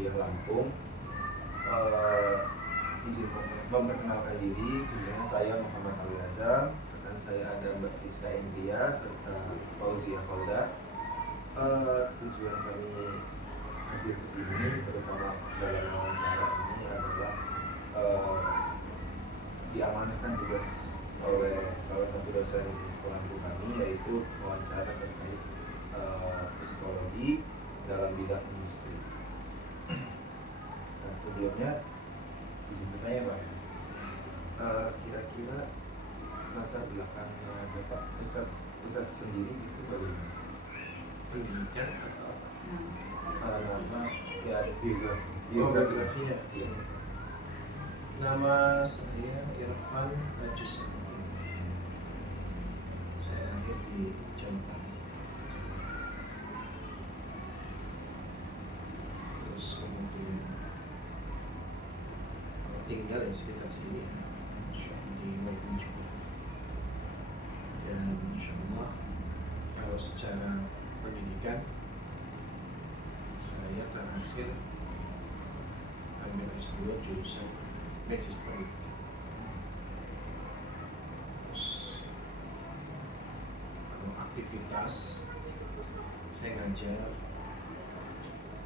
Muhammadiyah Lampung. Izin memperkenalkan diri, sebenarnya saya Muhammad Al-Ghazal, rekan saya ada Mbak Siska Indria serta Fauzia Kolda. Tujuan kami hadir ke sini terutama dalam wawancara ini adalah diamanahkan tugas oleh salah satu dosen pembantu kami, yaitu wawancara terkait psikologi dalam bidang industri. Nah, sebelumnya izin bertanya Pak, kira-kira latar belakangnya Bapak Ustadz sendiri itu bagaimana? Pendidikan atau apa? Nama ya biografi. Biografinya. Ya. Nama saya Irfan Najus. Saya lahir di Jawa. Terus kemudian tinggal di sekitar sini, di Maupun juga. Dan insyaallah kalau secara pendidikan saya terakhir ambil S2 jurusan Magister. Terus kalau aktivitas saya ngajar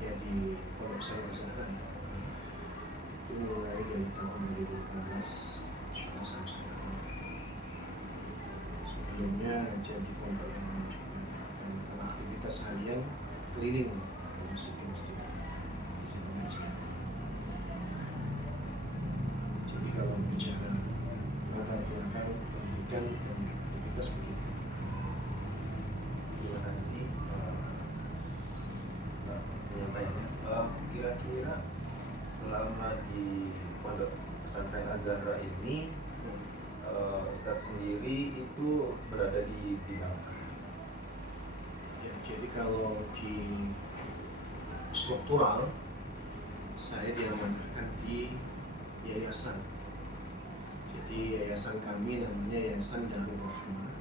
ya di pondok pesantren itu mulai dari tahun 2015 sudah sampai sekarang. Sebelumnya ngajar di pondok yang lain juga. Dan kalau aktivitas harian keliling musik masjid di sini ngajar. Jadi kalau bicara latar belakang pendidikan dan aktivitas begitu. Terima kasih penyampaiannya. Kira-kira selama di Pondok Pesantren Az-Zahra ini Ustadz sendiri itu berada di bidang apa? Ya, jadi kalau di struktural saya diamanahkan di yayasan. Jadi yayasan kami namanya Yayasan Darul Rahmah,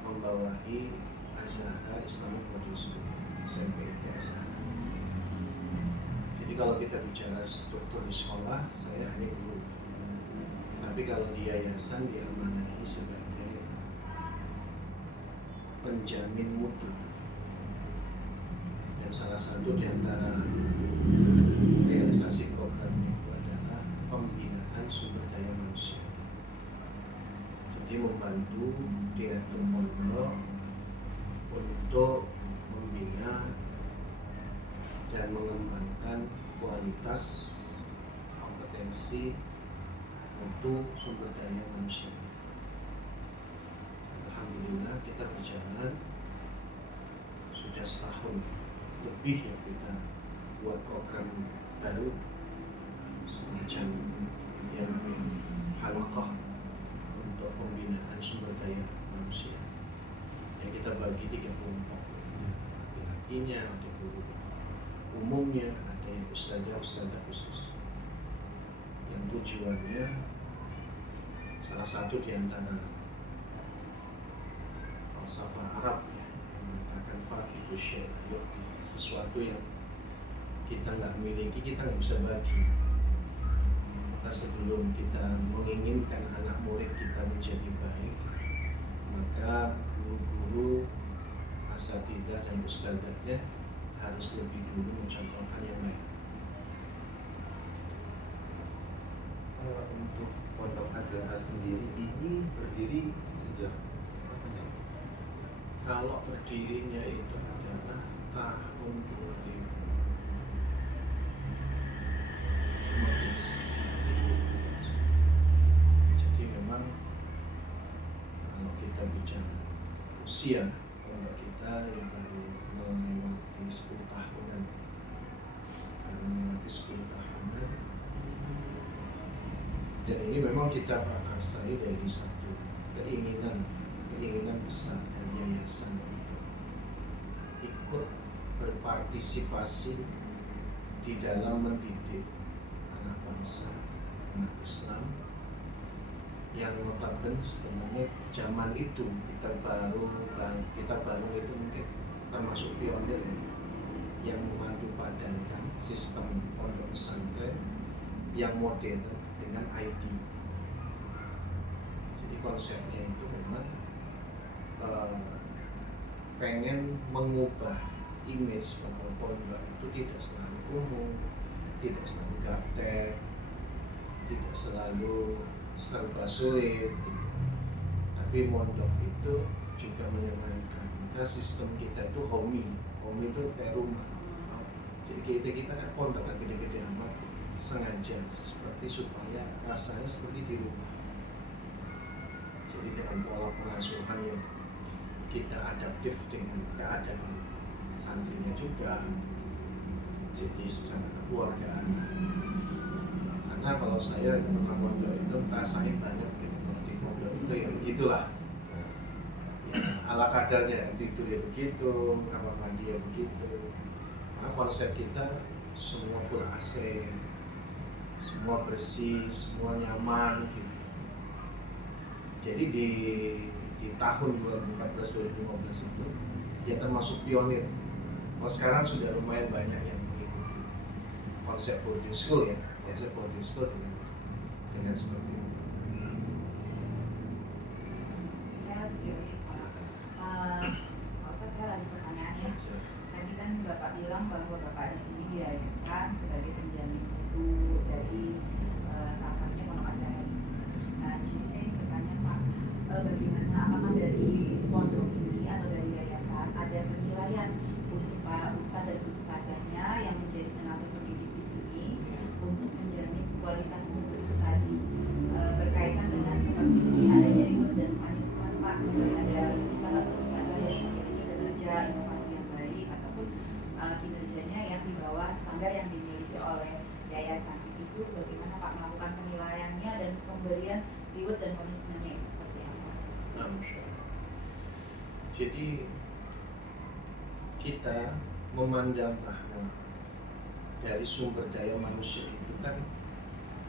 membawahi Az-Zahra Islamic Model School SMP ITS. Jadi kalau kita bicara struktur di sekolah, saya hanya guru. Tapi kalau di yayasan diamanahi sebagai penjamin mutu. Dan salah satu di antara realisasi programnya itu adalah pembinaan sumber daya manusia. Jadi membantu direktur pondok untuk membina dan mengembangkan kualitas kompetensi untuk sumber daya manusia. Alhamdulillah kita berjalan sudah setahun lebih ya, kita buat program baru semacam yang halaqah untuk pembinaan sumber daya manusia yang kita bagi 3 kelompok, laki-lakinya, ada guru umumnya, ada yang ustadzah khusus, yang tujuannya salah satu di antara falsafah Arab ya, mengatakan faqidu syai', sesuatu yang kita nggak miliki, kita nggak bisa bagi. Maka sebelum kita menginginkan anak murid kita menjadi baik, maka guru-guru, asatidzah dan ustadzahnya harus lebih dulu mencontohkan yang baik. Untuk Pondok Az-Zahra sendiri ini berdiri sejak kapan? Kalau berdirinya itu adalah tahun 2015. Jadi memang kalau kita bicara usia pondok kita yang baru melewati 10 tahunan, dan ini memang kita prakarsai dari satu keinginan besar dari yayasan itu, ikut berpartisipasi di dalam mendidik anak bangsa, anak Islam yang notabene sebenarnya zaman itu kita baru itu mungkin termasuk pionir yang memadu padankan sistem pondok pesantren yang modern dengan IT. Jadi konsepnya itu memang pengen mengubah image bahwa pondok itu tidak selalu umum, tidak selalu gaptek, tidak selalu serba sulit, tapi pondok itu juga menyampaikan kita sistem kita itu homey itu kayak rumah. Jadi kita kan pondok kan gede-gede amat sengaja seperti supaya rasanya seperti di rumah. Jadi dengan pola pengasuhan yang kita adaptif dengan keadaan santrinya juga, jadi secara keluargaan. Karena kalau saya pernah pondok itu rasanya banyak gitu. Kalau di pondok itu ya begitulah, ya, ala kadarnya tidur ya begitu, kamar mandi ya begitu. Karena konsep kita semua full AC, semua bersih, semua nyaman gitu. Jadi di tahun 2014-2015 itu ya termasuk pionir. Kalau sekarang sudah lumayan banyak yang mengikuti konsep boarding school ya, konsep boarding school dengan seperti itu. Saya lagi pertanyaannya. Tadi kan Bapak bilang bahwa Bapak di sini di yayasan sebagai penjamin mutu dari salah satunya Pondok Azhari. Nah, jadi saya ingin bertanya Pak, bagaimana apakah dari pondok ini atau dari yayasan ada penilaian untuk para ustadz dan ustazahnya yang menjadi tenaga pendidik di sini untuk menjamin kualitas mutu itu tadi, berkaitan dengan seperti ini adanya reward dan punishment Pak, ada ustadz atau ustazah yang memiliki kinerja inovasi yang baik ataupun kinerjanya yang di bawah standar yang dimiliki oleh yayasan, itu bagaimana Pak melakukan penilaiannya dan pemberian reward dan punishment-nya itu seperti apa? Jadi kita memandang bahwa dari sumber daya manusia itu kan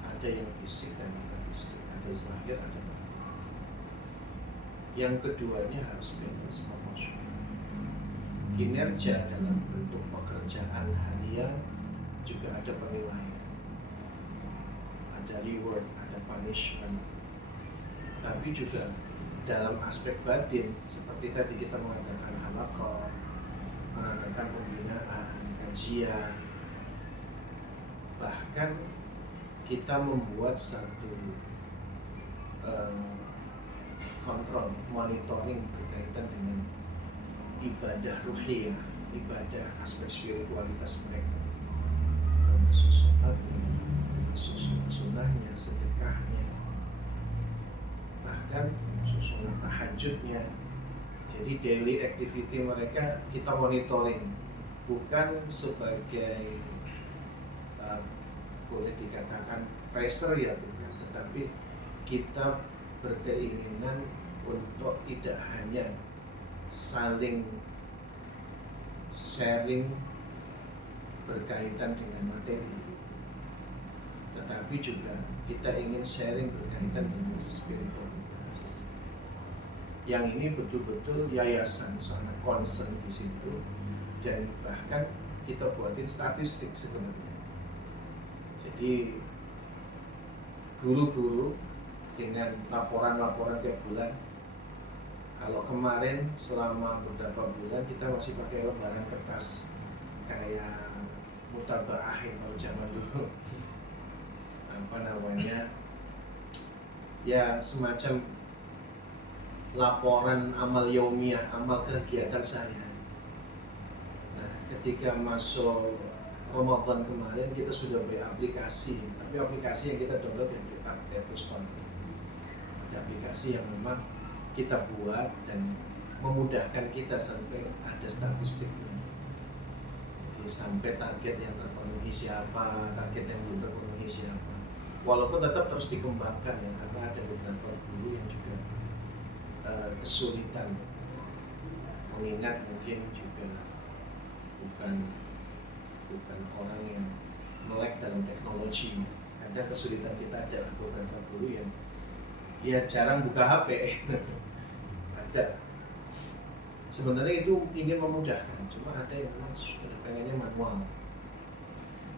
ada yang fisik dan metafisik, ada zahir, ada batin. Yang keduanya harus balance proporsional. Kinerja dalam bentuk pekerjaan harian juga ada penilaian, ada reward, ada punishment. Tapi juga dalam aspek batin, seperti tadi kita mengadakan halaqah, mengadakan pembinaan, kajian, bahkan kita membuat satu kontrol, monitoring berkaitan dengan ibadah ruhiyah, ibadah aspek spiritualitas mereka, termasuk sholatnya, termasuk sunnahnya, sedekahnya, bahkan susunan tahajudnya. Jadi daily activity mereka kita monitoring, bukan sebagai boleh dikatakan pressure ya bukan, tetapi kita berkeinginan untuk tidak hanya saling sharing berkaitan dengan materi, tetapi juga kita ingin sharing berkaitan dengan spiritualitas. Yang ini betul-betul yayasan sangat concern di situ, dan bahkan kita buatin statistik sebenarnya. Jadi guru-guru dengan laporan-laporan tiap bulan. Kalau kemarin selama beberapa bulan kita masih pakai lembaran kertas kayak mutabaah kalau zaman dulu, apa namanya, ya semacam laporan amal yaumiyah, amal kegiatan sehari-hari. Nah, ketika masuk Ramadan kemarin kita sudah beli aplikasi, tapi aplikasi yang kita download yang kita Apple Store. Ada aplikasi yang memang kita buat dan memudahkan kita sampai ada statistiknya. Jadi sampai target yang terpenuhi siapa, target yang belum terpenuhi siapa. Walaupun tetap terus dikembangkan ya, karena ada beberapa guru yang juga kesulitan, mengingat mungkin juga bukan orang yang melek dalam teknologi. Ada kesulitan kita, ada beberapa guru yang ya jarang buka HP. Ada. Sebenarnya itu ingin memudahkan, cuma ada yang memang pengennya manual.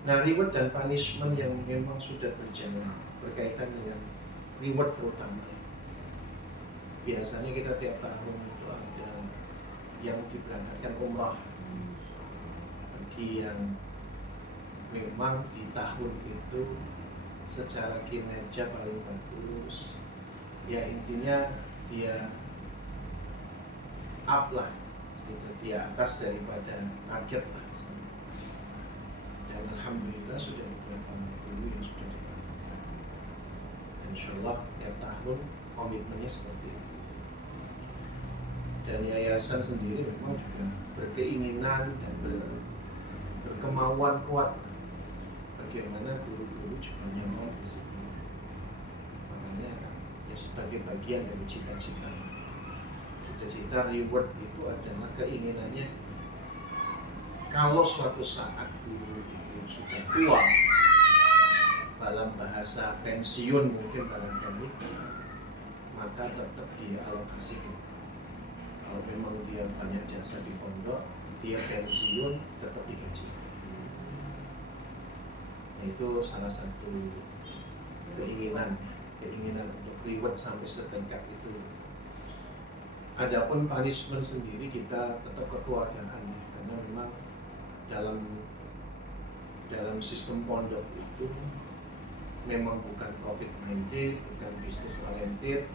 Nah, reward dan punishment yang memang sudah berjalan berkaitan dengan reward terutama. Biasanya kita tiap tahun itu ada yang diberangkatkan umrah bagi yang memang di tahun itu secara kinerja paling bagus, ya intinya dia up lah, gitu, dia atas daripada target lah. Dan alhamdulillah sudah beberapa guru yang sudah dilakukan. Dan insyaallah tiap tahun komitmennya seperti itu. Dan yayasan sendiri memang juga berkeinginan dan berkemauan kuat bagaimana guru-guru juga nyaman di sini. Makanya ya sebagai bagian dari cita-cita reward itu adalah keinginannya kalau suatu saat guru itu sudah tua, dalam bahasa pensiun mungkin barangkali, maka tetap dialokasikan. Kalau memang dia banyak jasa di pondok, dia pensiun tetap digaji. Itu salah satu keinginan untuk reward sampai setingkat itu. Adapun punishment sendiri kita tetap kekeluargaan, karena memang dalam sistem pondok itu memang bukan profit minded, bukan business oriented,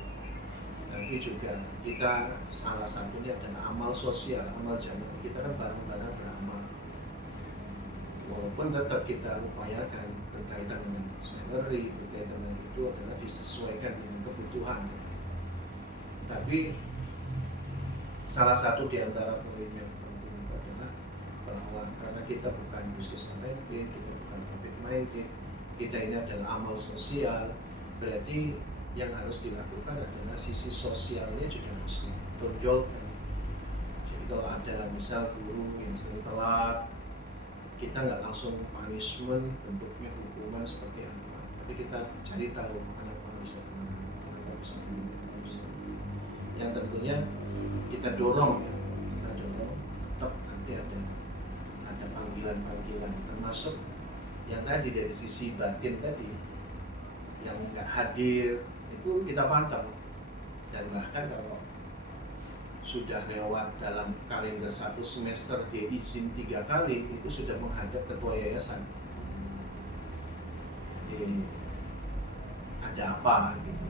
tapi juga kita salah satunya adalah amal sosial, amal jamaah. Kita kan bareng-bareng beramal. Walaupun tetap kita upayakan berkaitan dengan salary, berkaitan dengan itu adalah disesuaikan dengan kebutuhan. Tapi salah satu di antara poin yang penting adalah bahwa karena kita bukan business oriented, kita bukan profit minded, kita ini adalah amal sosial, berarti yang harus dilakukan adalah sisi sosialnya juga harus ditonjolkan. Jadi kalau ada misal guru yang sering telat, kita nggak langsung punishment, bentuknya hukuman seperti apa, tapi kita cari tahu kenapa bisa yang tentunya kita dorong tetap nanti ada panggilan termasuk yang tadi dari sisi batin tadi yang nggak hadir itu kita pantau, dan bahkan kalau sudah lewat dalam kalender 1 semester dia izin 3 kali, itu sudah menghadap ketua yayasan. Jadi ada apa gitu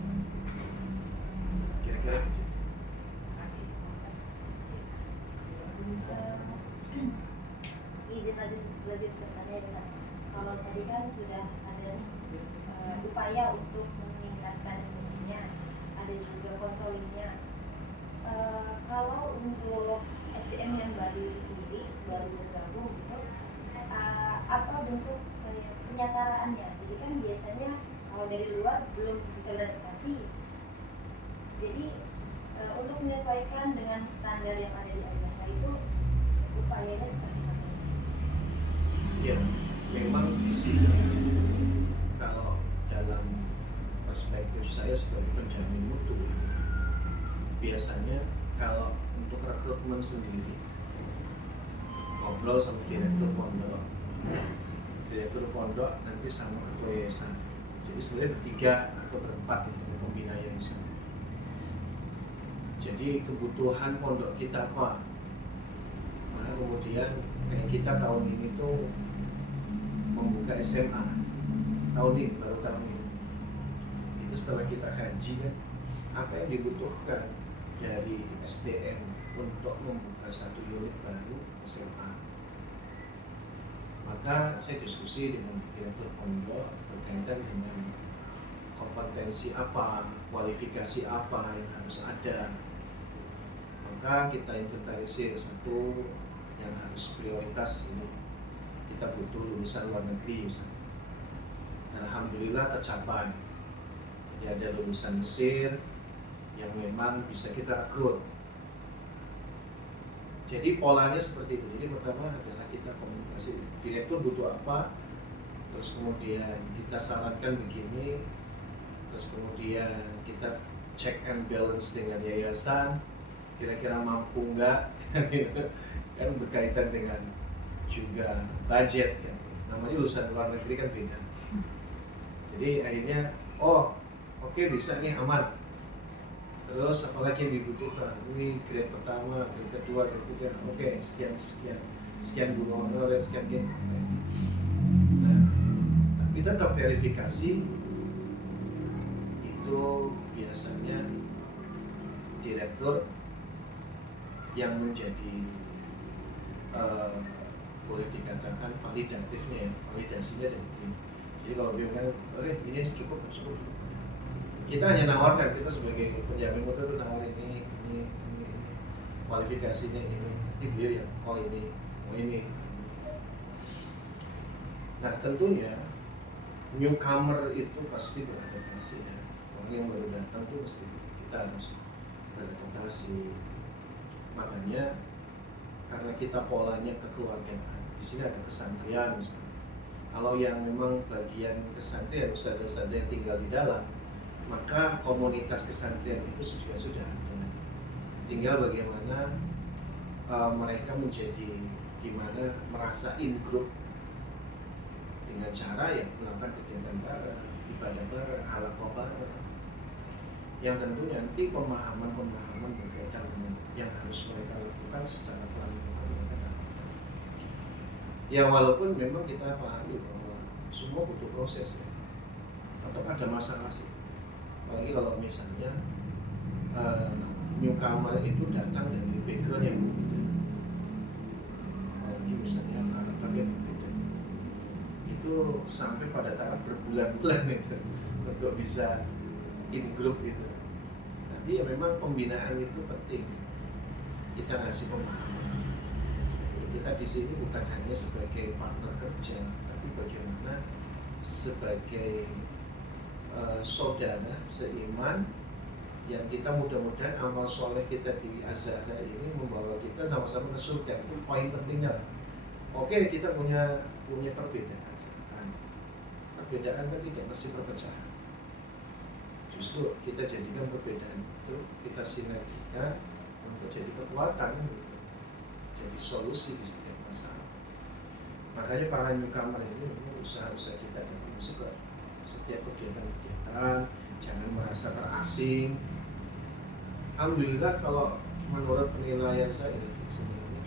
kira-kira. Izin lanjut pertanyaan. Kalau tadi kan sudah ada upaya untuk meningkatkan SDM-nya, ada juga kontrolnya. Kalau untuk SDM yang baru itu sendiri, baru bergabung gitu, apa bentuk penyataraannya? Jadi kan biasanya kalau dari luar belum bisa beradaptasi. Jadi untuk menyesuaikan dengan standar yang ada di Al-Azhar itu upayanya seperti apa? Ya, memang di sini kalau dalam perspektif saya sebagai penjamin mutu, biasanya kalau untuk rekrutmen sendiri ngobrol sama direktur pondok nanti sama ketua yayasan. Jadi sebenarnya bertiga atau berempat itu pembina yayasan. Jadi kebutuhan pondok kita apa? Nah, kemudian kayak kita tahun ini tuh membuka SMA tahun ini, baru tahun ini. Itu setelah kita kaji kan, apa yang dibutuhkan dari SDM untuk membuka satu unit baru SMA. Maka saya diskusi dengan direktur pondok berkaitan dengan kompetensi apa, kualifikasi apa yang harus ada. Maka kita inventarisir satu yang harus prioritas ini, kita butuh lulusan luar negeri misalnya. Dan alhamdulillah tercapai. Jadi ada lulusan Mesir yang memang bisa kita rekrut. Jadi polanya seperti itu. Jadi pertama adalah kita komunikasi, direktur butuh apa, terus kemudian kita sarankan begini, terus kemudian kita check and balance dengan yayasan, kira-kira mampu nggak, kan berkaitan dengan juga budget ya. namanya lulusan luar negeri kan beda. Jadi akhirnya oke, bisa nih, aman. Terus apalagi yang dibutuhkan, ini grade pertama, grade kedua, grade ketiga, oke, sekian guru honorer, sekian gitu. Nah, tapi tetap verifikasi itu biasanya direktur yang menjadi boleh dikatakan validatifnya, validasinya dari tim. Jadi kalau dia bilang, oke, ini cukup. Kita hanya nawarkan, kita sebagai penjamin mutu itu nawarin ini kualifikasinya ini, nanti beliau yang ini. Nah tentunya newcomer itu pasti beradaptasi ya. Orang yang baru datang itu pasti kita harus beradaptasi. Makanya karena kita polanya kekeluargaan, di sini ada kesantrian misalnya. Kalau yang memang bagian kesantrian ustadz-ustadz yang tinggal di dalam, maka komunitas kesantrian itu juga sudah ada. Tinggal bagaimana mereka menjadi gimana merasa in group dengan cara yang melakukan kegiatan bareng, ibadah bareng, halaqah bareng. Yang tentunya nanti pemahaman berkaitan dengan yang harus mereka lakukan secara pelan-pelan. Ya walaupun memang kita pahami bahwa semua butuh proses ya. Tetap ada masalah sih. Apalagi kalau misalnya newcomer itu datang dari background yang berbeda, apalagi misalnya karakter yang berbeda, itu sampai pada tahap berbulan-bulan itu untuk bisa in group itu. Tapi ya memang pembinaan itu penting. Kita ngasih pemahaman. Kita di sini bukan hanya sebagai partner kerja, tapi bagaimana sebagai saudara seiman yang kita mudah-mudahan amal soleh kita di Azhar ini membawa kita sama-sama ke surga. Itu poin pentingnya. Oke, kita punya perbedaan. Perbedaan kan tidak mesti perpecahan. Justru kita jadikan perbedaan itu kita sinergikan untuk jadi kekuatan, jadi solusi di setiap masalah. Makanya para newcomer ini usaha-usaha kita dan masuk ke setiap kegiatan, jangan merasa terasing. Alhamdulillah kalau menurut penilaian saya sebenarnya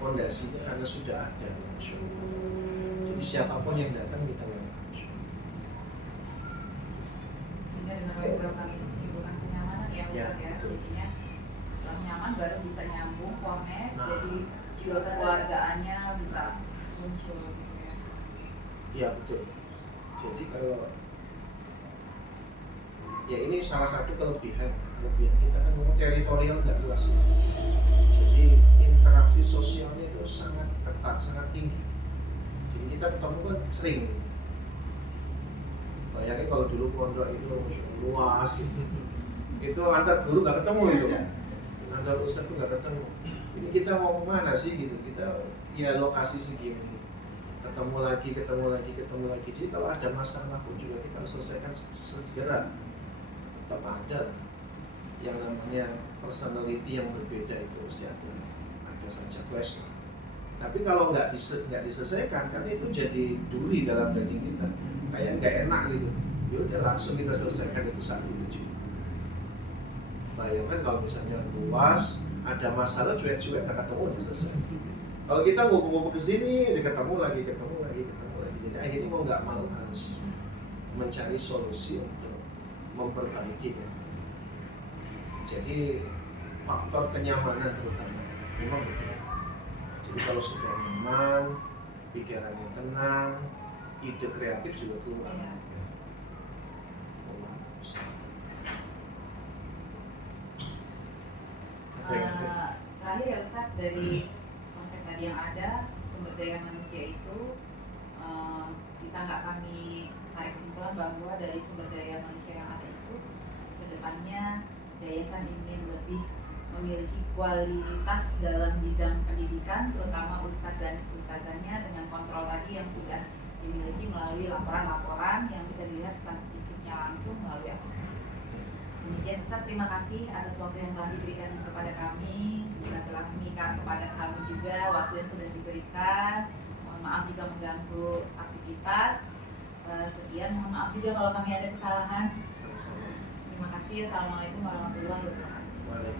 fondasinya karena sudah ada, jadi siapapun yang datang kita welcome. Sehingga dengan welcome itu menimbulkan kenyamanan ya Ustaz ya. Jadinya setelah nyaman baru bisa nyambung, connect, jadi jiwa kekeluargaannya bisa muncul gitu ya. Iya betul. Jadi kalau ya ini salah satu kelebihan kita kan memang teritorial nggak luas. Jadi interaksi sosialnya itu sangat ketat, sangat tinggi. Jadi kita ketemu kan sering. Bayangin kalau dulu pondok itu luas, itu antar guru nggak ketemu itu, antar ustadz tuh nggak ketemu. Ini kita mau kemana sih gitu? Kita ya lokasi segini. Ketemu lagi. Jadi kalau ada masalah pun juga kita harus selesaikan segera. Tetap ada yang namanya personality yang berbeda itu mesti ada saja clash. Tapi kalau nggak diselesaikan, kan itu jadi duri dalam daging kita, kayak nggak enak gitu. Ya udah langsung kita selesaikan itu satu tujuh. Bayangkan kalau misalnya luas, ada masalah cuek-cuek nggak ketemu udah selesai. Kalau kita ngumpul-ngumpul ke sini, ketemu lagi. Jadi akhirnya mau nggak mau harus mencari solusi untuk memperbaiki kan. Jadi faktor kenyamanan terutama memang betul. Jadi kalau sudah nyaman, pikirannya tenang, ide kreatif juga keluar. Terakhir ya Ustaz, dari konsep tadi yang ada, sumber daya manusia itu bisa nggak kami tarik kesimpulan bahwa dari sumber daya manusia yang ada itu kedepannya yayasan ingin lebih memiliki kualitas dalam bidang pendidikan, terutama ustadz dan ustazahnya, dengan kontrol tadi yang sudah dimiliki melalui laporan-laporan yang bisa dilihat statistiknya langsung melalui aplikasi. Demikian Ustaz, terima kasih atas waktu yang telah diberikan kepada kami, silaturahmi kepada kami juga, waktu yang sudah diberikan. Mohon Mohon maaf jika mengganggu aktivitas. Sekian, mohon maaf juga kalau kami ada kesalahan. Sama-sama. Terima kasih. Assalamualaikum warahmatullahi wabarakatuh. Waalaikumsalam.